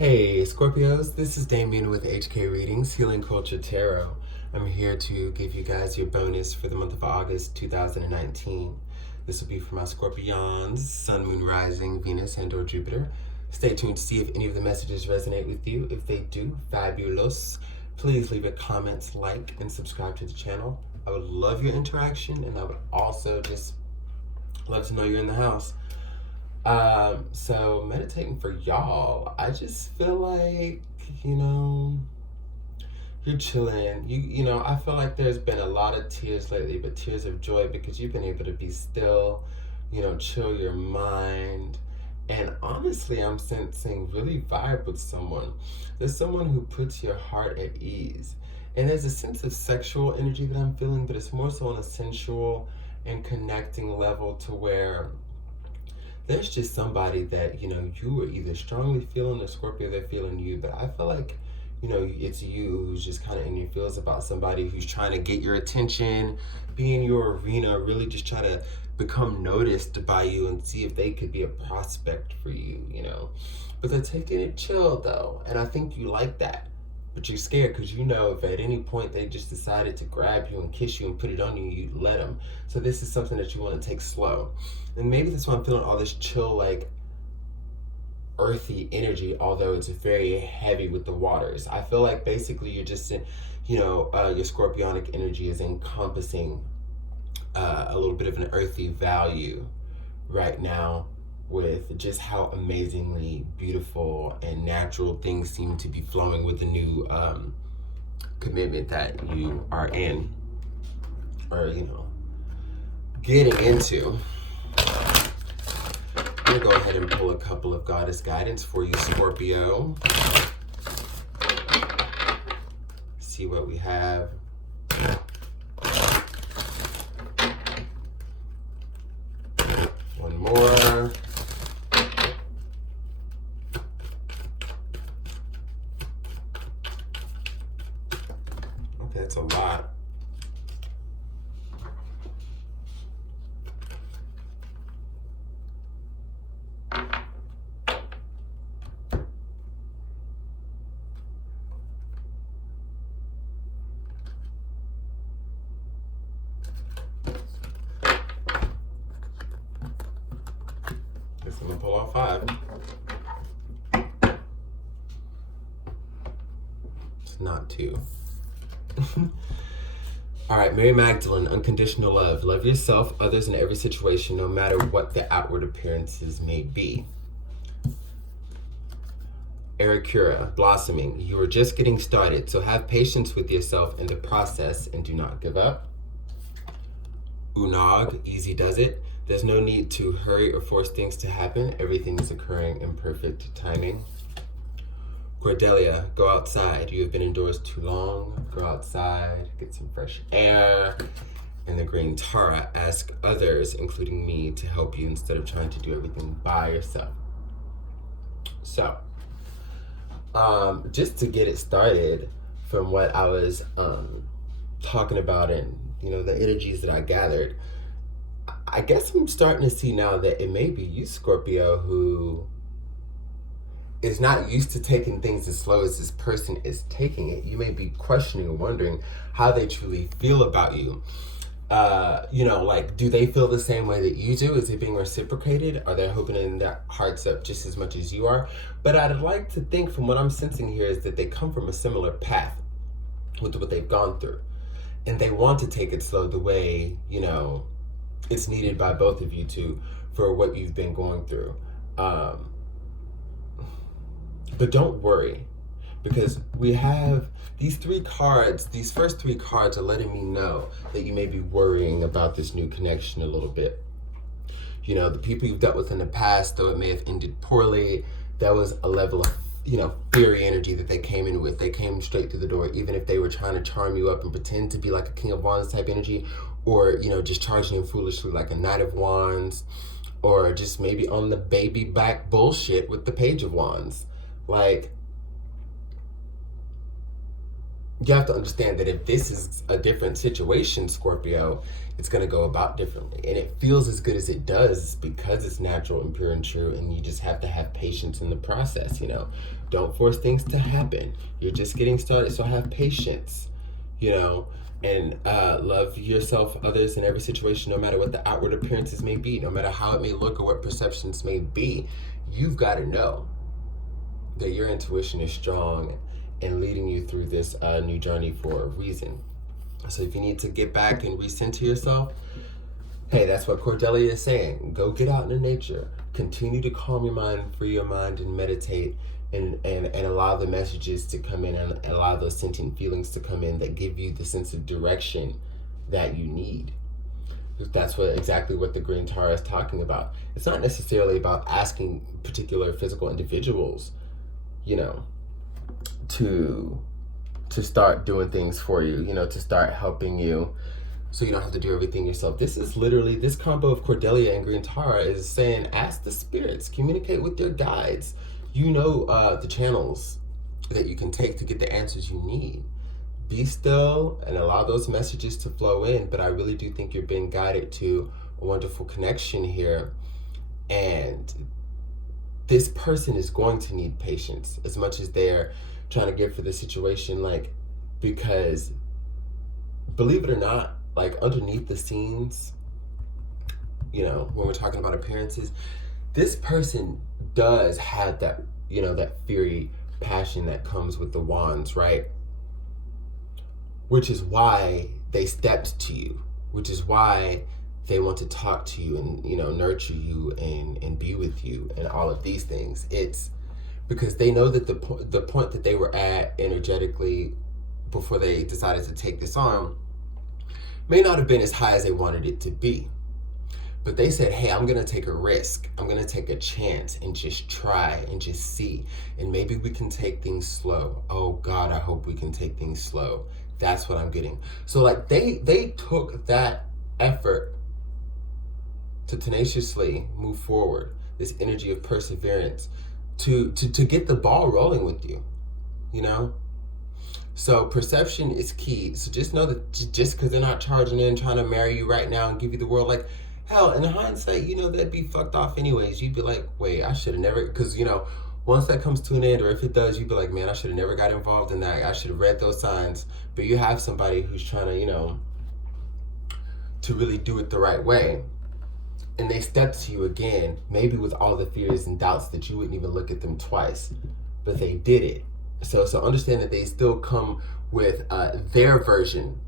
Hey Scorpios, this is Damien with HK Readings, Healing Culture Tarot. I'm here to give you guys your bonus for the month of August 2019. This will be for my Scorpions, Sun, Moon, Rising, Venus, and or Jupiter. Stay tuned to see if any of the messages resonate with you. If they do, fabulous. Please leave a comment, like, and subscribe to the channel. I would love your interaction, and I would also just love to know you're in the house. So meditating for y'all, I just feel like, you're chilling. I feel like there's been a lot of tears lately, but tears of joy because you've been able to be still, chill your mind. And honestly, I'm sensing really vibe with someone. There's someone who puts your heart at ease. And there's a sense of sexual energy that I'm feeling, but it's more so on a sensual and connecting level to where there's just somebody that, you are either strongly feeling or Scorpio, they're feeling you. But I feel like, it's you who's just kind of in your feels about somebody who's trying to get your attention, be in your arena, really just try to become noticed by you and see if they could be a prospect for you, But they're taking it chill though. And I think you like that. But you're scared because you know if at any point they just decided to grab you and kiss you and put it on you, you'd let them. So this is something that you want to take slow. And maybe that's why I'm feeling all this chill, like earthy energy, although it's very heavy with the waters. I feel like basically you're just in, your scorpionic energy is encompassing a little bit of an earthy value right now, with just how amazingly beautiful and natural things seem to be flowing with the new commitment that you are in, or getting into. I'm gonna go ahead and pull a couple of goddess guidance for you, Scorpio. See what we have. One more. That's a lot. Guess I'm gonna pull all 5. It's not 2. All right, Mary Magdalene, unconditional love. Love yourself, others, in every situation, no matter what the outward appearances may be. Arikura, blossoming. You are just getting started, so have patience with yourself in the process and do not give up. Unag, easy does it. There's no need to hurry or force things to happen. Everything is occurring in perfect timing. Cordelia, go outside. You have been indoors too long. Go outside, get some fresh air. And the green Tara, ask others, including me, to help you instead of trying to do everything by yourself. So, just to get it started, from what I was talking about and, the energies that I gathered, I guess I'm starting to see now that it may be you, Scorpio, who is not used to taking things as slow as this person is taking it. You may be questioning and wondering how they truly feel about you. Do they feel the same way that you do? Is it being reciprocated? Are they opening their hearts up just as much as you are? But I'd like to think, from what I'm sensing here, is that they come from a similar path with what they've gone through. And they want to take it slow the way, it's needed by both of you two for what you've been going through. But don't worry, because we have these 3 cards. These first 3 cards are letting me know that you may be worrying about this new connection a little bit. The people you've dealt with in the past, though it may have ended poorly, there was a level of, fiery energy that they came in with. They came straight through the door, even if they were trying to charm you up and pretend to be like a King of Wands type energy, or, just charging you foolishly like a Knight of Wands, or just maybe on the baby back bullshit with the Page of Wands. Like, you have to understand that if this is a different situation, Scorpio, it's going to go about differently. And it feels as good as it does because it's natural and pure and true. And you just have to have patience in the process, you know. Don't force things to happen. You're just getting started, so have patience, you know. And love yourself, others, in every situation, no matter what the outward appearances may be, no matter how it may look or what perceptions may be. You've got to know that your intuition is strong and leading you through this new journey for a reason. So if you need to get back and recenter yourself, hey, that's what Cordelia is saying. Go get out in nature. Continue to calm your mind, free your mind, and meditate, and allow the messages to come in, and allow those sentient feelings to come in that give you the sense of direction that you need. That's exactly what the Green Tara is talking about. It's not necessarily about asking particular physical individuals, you know, to start doing things for you, you know, to start helping you so you don't have to do everything yourself. This is literally, this combo of Cordelia and Green Tara is saying, ask the spirits, communicate with your guides. You know the channels that you can take to get the answers you need. Be still and allow those messages to flow in. But I really do think you're being guided to a wonderful connection here. And this person is going to need patience as much as they're trying to give for the situation, like, because believe it or not, like, underneath the scenes, you know, when we're talking about appearances, this person does have that, you know, that fiery passion that comes with the wands, right? Which is why they stepped to you, which is why they want to talk to you and, you know, nurture you and be with you and all of these things. It's because they know that the point that they were at energetically before they decided to take this on may not have been as high as they wanted it to be. But they said, hey, I'm going to take a risk. I'm going to take a chance and just try and just see. And maybe we can take things slow. Oh, God, I hope we can take things slow. That's what I'm getting. So, like, they took that effort to tenaciously move forward, this energy of perseverance, to get the ball rolling with you, you know? So perception is key. So just know that just because they're not charging in, trying to marry you right now and give you the world, like, hell, in hindsight, you know, that'd be fucked off anyways. You'd be like, wait, I should have never, because, you know, once that comes to an end, or if it does, you'd be like, man, I should have never got involved in that. I should have read those signs. But you have somebody who's trying to, you know, to really do it the right way. And they step to you again, maybe with all the fears and doubts that you wouldn't even look at them twice, but they did it. So understand that they still come with their version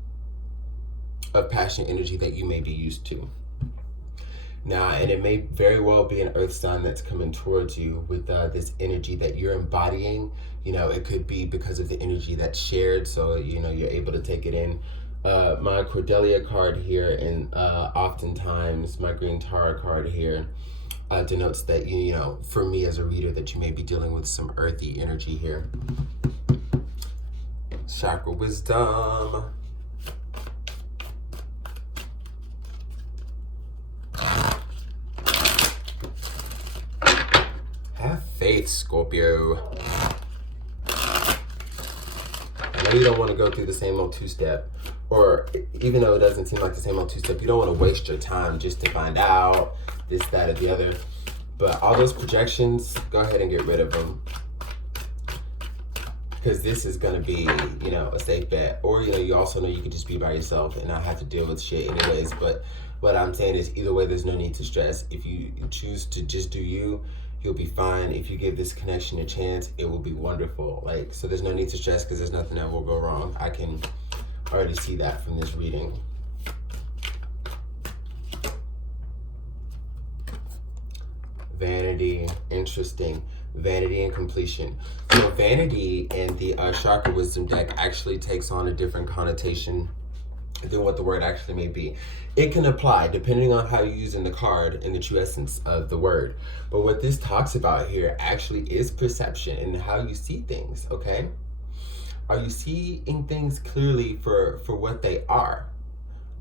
of passion energy that you may be used to. Now, and it may very well be an earth sign that's coming towards you with this energy that you're embodying. You know, it could be because of the energy that's shared, so, you know, you're able to take it in. My Cordelia card here, and oftentimes my Green Tara card here denotes that, you know, for me as a reader, that you may be dealing with some earthy energy here. Chakra wisdom. Have faith, Scorpio. I know you don't want to go through the same old two-step, or even though it doesn't seem like the same old two-step, you don't want to waste your time just to find out this, that, or the other. But all those projections, go ahead and get rid of them. Because this is going to be, you know, a safe bet. Or, you know, you also know you can just be by yourself and not have to deal with shit anyways. But what I'm saying is, either way, there's no need to stress. If you choose to just do you, you'll be fine. If you give this connection a chance, it will be wonderful. Like, so there's no need to stress, because there's nothing that will go wrong. I can already see that from this reading. Vanity, interesting. Vanity and completion. So vanity and the chakra wisdom deck actually takes on a different connotation than what the word actually may be. It can apply depending on how you're using the card and the true essence of the word. But what this talks about here actually is perception and how you see things, okay? Are you seeing things clearly for what they are?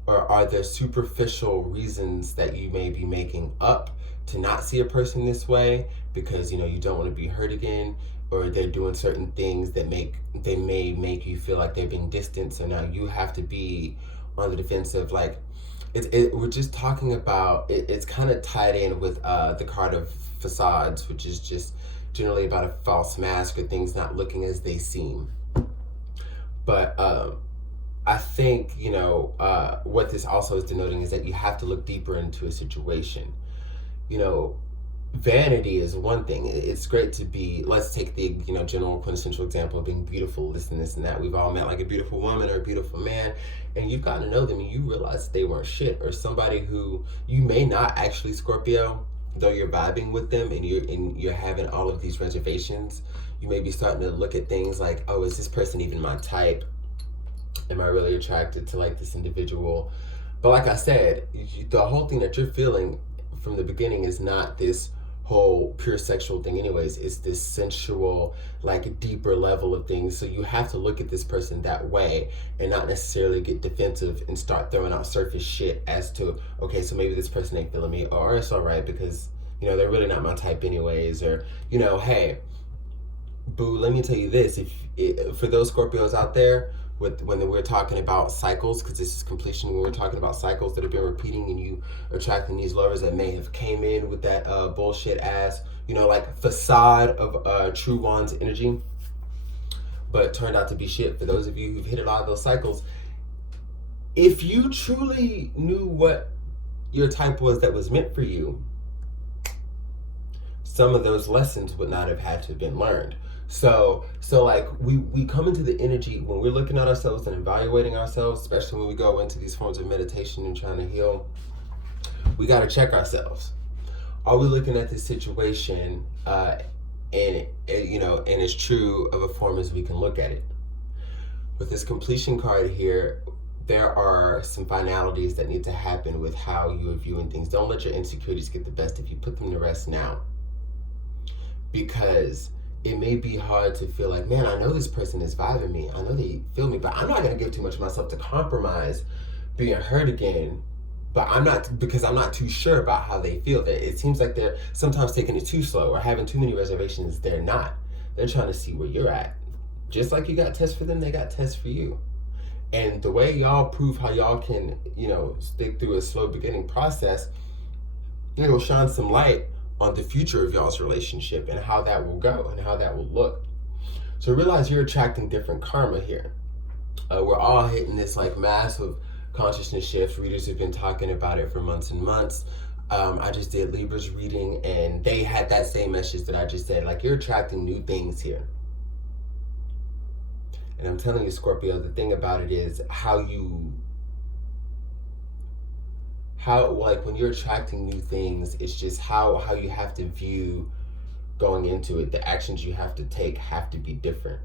Or are there superficial reasons that you may be making up to not see a person this way, because, you don't want to be hurt again, or they're doing certain things that may make you feel like they're being distant. So now you have to be on the defensive. Like, we're just talking about it. It's kind of tied in with the card of facades, which is just generally about a false mask or things not looking as they seem. But I think, what this also is denoting is that you have to look deeper into a situation. Vanity is one thing. It's great to be, let's take the, general quintessential example of being beautiful, this and that. We've all met like a beautiful woman or a beautiful man, and you've gotten to know them and you realize they weren't shit. Or somebody who you may not actually Scorpio, though you're vibing with them and you're having all of these reservations. You may be starting to look at things like, oh, is this person even my type? Am I really attracted to like this individual? But like I said, the whole thing that you're feeling from the beginning is not this whole pure sexual thing anyways. It's this sensual, like, deeper level of things. So you have to look at this person that way and not necessarily get defensive and start throwing out surface shit as to, okay, so maybe this person ain't feeling me, or it's all right because they're really not my type anyways. Or hey, boo, let me tell you this, if for those Scorpios out there, when we're talking about cycles, because this is completion, when we're talking about cycles that have been repeating and you attracting these lovers that may have came in with that bullshit ass, like facade of true wands energy, but turned out to be shit. For those of you who've hit a lot of those cycles, if you truly knew what your type was that was meant for you, some of those lessons would not have had to have been learned. So like we come into the energy when we're looking at ourselves and evaluating ourselves, especially when we go into these forms of meditation and trying to heal, we got to check ourselves. Are we looking at this situation and as true of a form as we can look at it? With this completion card here, there are some finalities that need to happen with how you are viewing things. Don't let your insecurities get the best of you. Put them to rest now. Because it may be hard to feel like, man, I know this person is vibing me. I know they feel me, but I'm not going to give too much of myself to compromise being hurt again. But because I'm not too sure about how they feel. It seems like they're sometimes taking it too slow or having too many reservations. They're not. They're trying to see where you're at. Just like you got tests for them, they got tests for you. And the way y'all prove how y'all can, stick through a slow beginning process, it will shine some light on the future of y'all's relationship and how that will go and how that will look. So realize you're attracting different karma here. We're all hitting this like massive consciousness shift. Readers have been talking about it for months and months. I just did Libra's reading and they had that same message that I just said, like, you're attracting new things here. And I'm telling you, Scorpio, the thing about it is when you're attracting new things, it's just how you have to view going into it. The actions you have to take have to be different.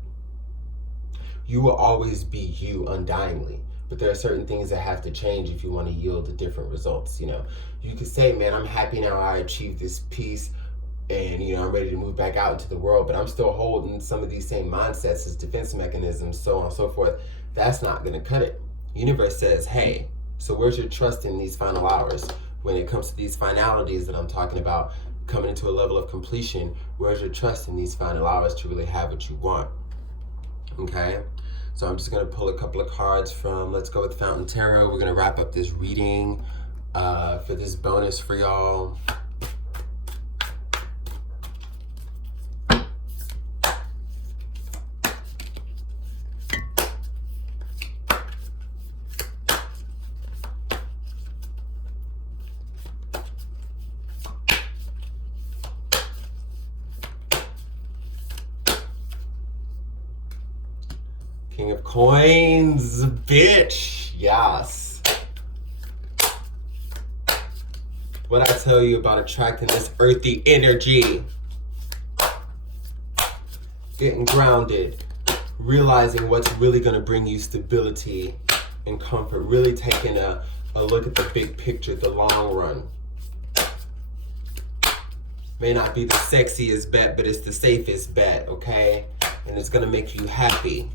You will always be you undyingly, but there are certain things that have to change if you want to yield different results. You could say, man, I'm happy now I achieved this peace and I'm ready to move back out into the world, but I'm still holding some of these same mindsets as defense mechanisms, so on and so forth. That's not going to cut it. Universe says, hey, so where's your trust in these final hours? When it comes to these finalities that I'm talking about, coming into a level of completion, where's your trust in these final hours to really have what you want? Okay? So I'm just going to pull a couple of cards from, let's go with Fountain Tarot. We're going to wrap up this reading for this bonus for y'all. King of Coins, bitch, yes. What I tell you about attracting this earthy energy. Getting grounded, realizing what's really gonna bring you stability and comfort, really taking a look at the big picture, the long run. May not be the sexiest bet, but it's the safest bet, okay? And it's gonna make you happy.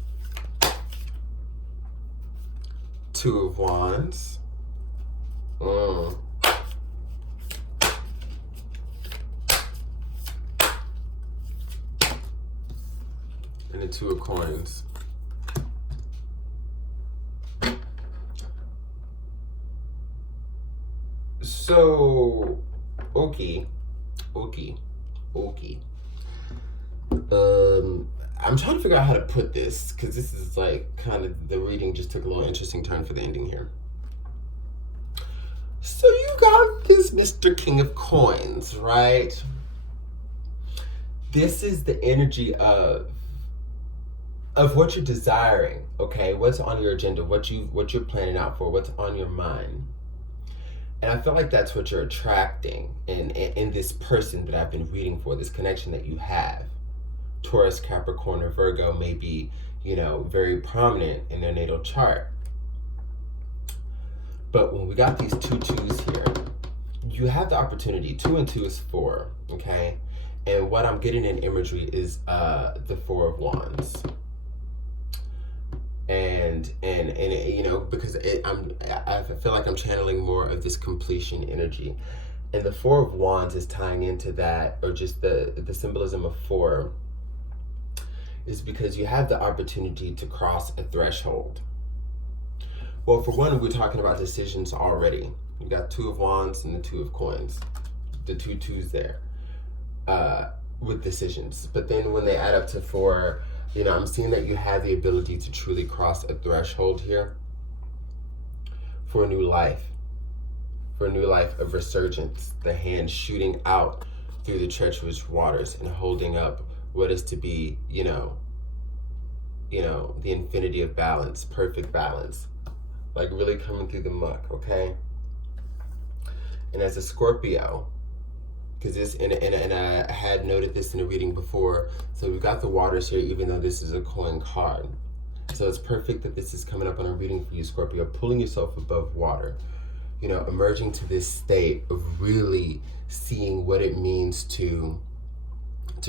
Two of Wands. the Two of Coins. So, okay. I'm trying to figure out how to put this, because this is like kind of, the reading just took a little interesting turn for the ending here. So you got this Mr. King of Coins, right? This is the energy of what you're desiring, okay? What's on your agenda, what you're planning out for, what's on your mind. And I feel like that's what you're attracting in this person that I've been reading for, this connection that you have. Taurus, Capricorn, or Virgo may be, very prominent in their natal chart. But when we got these 2 twos here, you have the opportunity. 2 and 2 is 4, okay? And what I'm getting in imagery is the 4 of Wands. And because I feel like I'm channeling more of this completion energy. And the 4 of Wands is tying into that, or just the symbolism of 4, is because you have the opportunity to cross a threshold. Well, for one, we're talking about decisions already. You got 2 of Wands and the 2 of Coins, the 2 twos there, with decisions. But then when they add up to 4, I'm seeing that you have the ability to truly cross a threshold here for a new life, of resurgence, the hand shooting out through the treacherous waters and holding up what is to be, the infinity of balance, perfect balance, like really coming through the muck, okay? And as a Scorpio, because this, and I had noted this in a reading before, so we've got the waters here, even though this is a coin card. So it's perfect that this is coming up on a reading for you, Scorpio, pulling yourself above water, emerging to this state of really seeing what it means to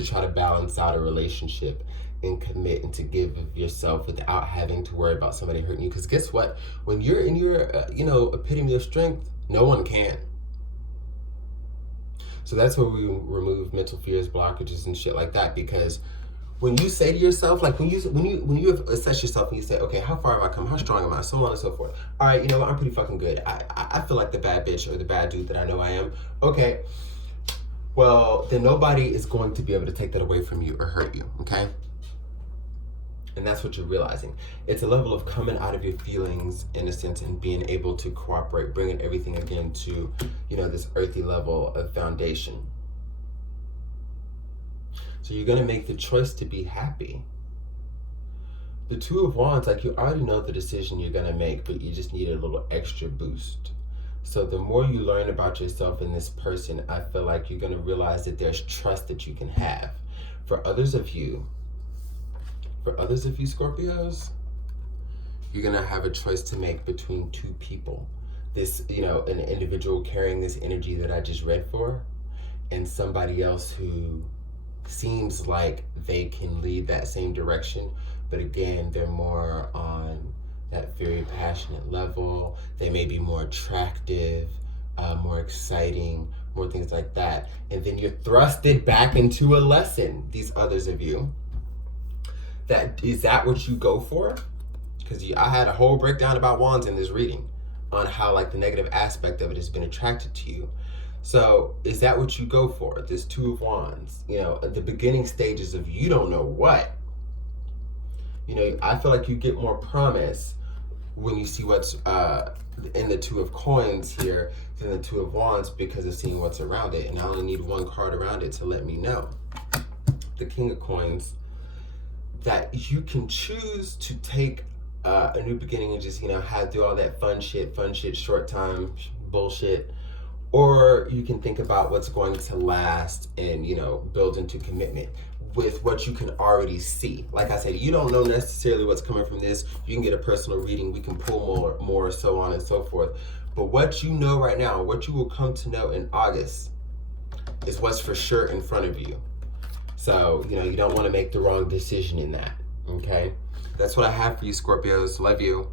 try to balance out a relationship and commit and to give of yourself without having to worry about somebody hurting you. Because guess what? When you're in your, epitome of strength, no one can. So that's where we remove mental fears, blockages, and shit like that. Because when you say to yourself, like when you have assessed yourself and you say, okay, how far have I come? How strong am I? So on and so forth. All right, I'm pretty fucking good. I feel like the bad bitch or the bad dude that I know I am. Okay. Well, then nobody is going to be able to take that away from you or hurt you, okay? And that's what you're realizing. It's a level of coming out of your feelings, in a sense, and being able to cooperate, bringing everything again to, this earthy level of foundation. So you're going to make the choice to be happy. The 2 of Wands, like, you already know the decision you're going to make, but you just need a little extra boost. So the more you learn about yourself and this person, I feel like you're going to realize that there's trust that you can have. For others of you Scorpios, you're going to have a choice to make between 2 people. This, an individual carrying this energy that I just read for, and somebody else who seems like they can lead that same direction, but again, they're more on that very passionate level. They may be more attractive, more exciting, more things like that. And then you're thrusted back into a lesson, these others of you. Is that what you go for? Because I had a whole breakdown about Wands in this reading on how, like, the negative aspect of it has been attracted to you. So is that what you go for? This 2 of Wands, at the beginning stages of you don't know what. I feel like you get more promise when you see what's in the 2 of Coins here than the 2 of Wands, because of seeing what's around it. And I only need 1 card around it to let me know. The King of Coins, that you can choose to take a new beginning and just, do all that fun shit, short time bullshit. Or you can think about what's going to last and, build into commitment with what you can already see. Like I said, you don't know necessarily what's coming from this. You can get a personal reading. We can pull more, so on and so forth. But what you know right now, what you will come to know in August, is what's for sure in front of you. So, you don't want to make the wrong decision in that, okay? That's what I have for you, Scorpios. Love you.